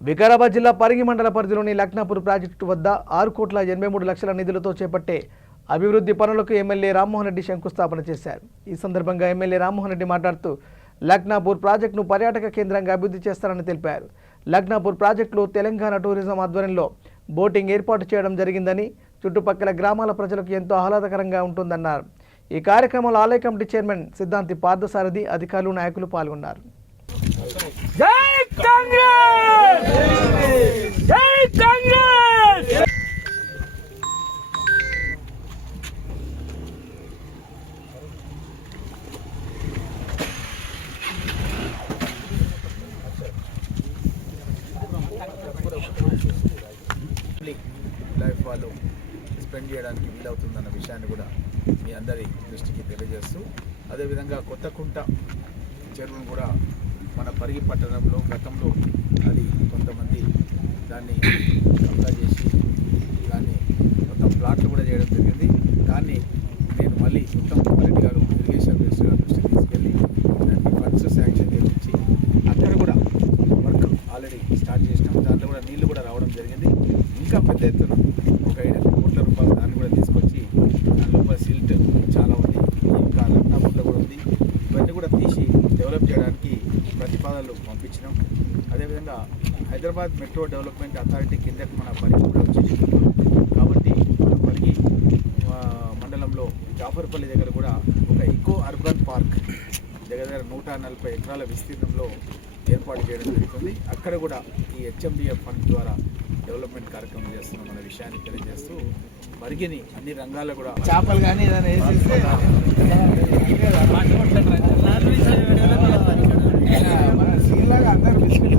వికారాబాద్ జిల్లా పరిగి మండల పరిధిలోని లక్నాపూర్ ప్రాజెక్టు వద్ద 6,83,00,000 నిధులతో చేపట్టే అభివృద్ధి పనులకు ఎమ్మెల్యే రామ్మోహన్ రెడ్డి శంకుస్థాపన చేశారు. ఈ సందర్భంగా ఎమ్మెల్యే రామ్మోహన్ రెడ్డి మాట్లాడుతూ లక్నాపూర్ ప్రాజెక్టును పర్యాటక కేంద్రంగా అభివృద్ధి చేస్తారని తెలిపారు. లక్నాపూర్ ప్రాజెక్టులో తెలంగాణ టూరిజం ఆధ్వర్యంలో బోటింగ్ ఏర్పాటు చేయడం జరిగిందని, చుట్టుపక్కల గ్రామాల ప్రజలకు ఎంతో ఆహ్లాదకరంగా ఉంటుందన్నారు. ఈ కార్యక్రమంలో ఆలయ కమిటీ చైర్మన్ సిద్ధాంతి పార్థసారథి, అధికారులు, నాయకులు పాల్గొన్నారు. జై కాంగ్రెస్! జై కాంగ్రెస్! లైఫ్ వాళ్ళు స్పెండ్ చేయడానికి వీలవుతుందన్న విషయాన్ని కూడా మీ అందరి దృష్టికి తెలియజేస్తూ, అదేవిధంగా కొత్తకుంట చెరువును కూడా మన పరిగి పట్టణంలో గతంలో అది కొంతమంది దాన్ని కబ్జా చేసి దాన్ని మొత్తం ప్లాట్లు కూడా చేయడం జరిగింది. దాన్ని నేను మళ్ళీ ఉత్తమ్ కుమార్ రెడ్డి గారు ఇరిగేషన్ మినిస్టర్ గారి దృష్టికి తీసుకెళ్ళి దానికి ఫండ్స్ శాంక్షన్ చేయించి అక్కడ కూడా వర్క్ ఆల్రెడీ స్టార్ట్ చేసినాం. దాంట్లో కూడా నీళ్లు కూడా రావడం జరిగింది. ఇంకా పెద్ద ఎత్తున ఒక 5 కోట్ల రూపాయలు దాన్ని కూడా తీసుకొచ్చి దాని లోపల సిల్ట్ చాలా ఉంది, ఇంకా లక్నాపూర్లో కూడా ఉంది. ఇవన్నీ కూడా తీసి డెవలప్ చేయడానికి ప్రతిపాదనలు పంపించినాం. అదేవిధంగా హైదరాబాద్ మెట్రో డెవలప్మెంట్ అథారిటీ కిందకి మన పరిగి కూడా వచ్చేసి, కాబట్టి మన పరిగి మండలంలో జాఫర్పల్లి దగ్గర కూడా ఒక ఈకో అర్బన్ పార్క్ దగ్గర 140 ఎకరాల విస్తీర్ణంలో ఏర్పాటు చేయడం జరుగుతుంది. అక్కడ కూడా ఈ హెచ్ఎండిఎఫ్ ఫండ్ ద్వారా డెవలప్మెంట్ కార్యక్రమం చేస్తున్నాం అనే విషయాన్ని తెలియజేస్తూ, పరిగిని అన్ని రంగాల్లో కూడా చేపలు కానీ ఏదైనా వేసేస్తే మన సీలాగా అందరూ బిస్కెట్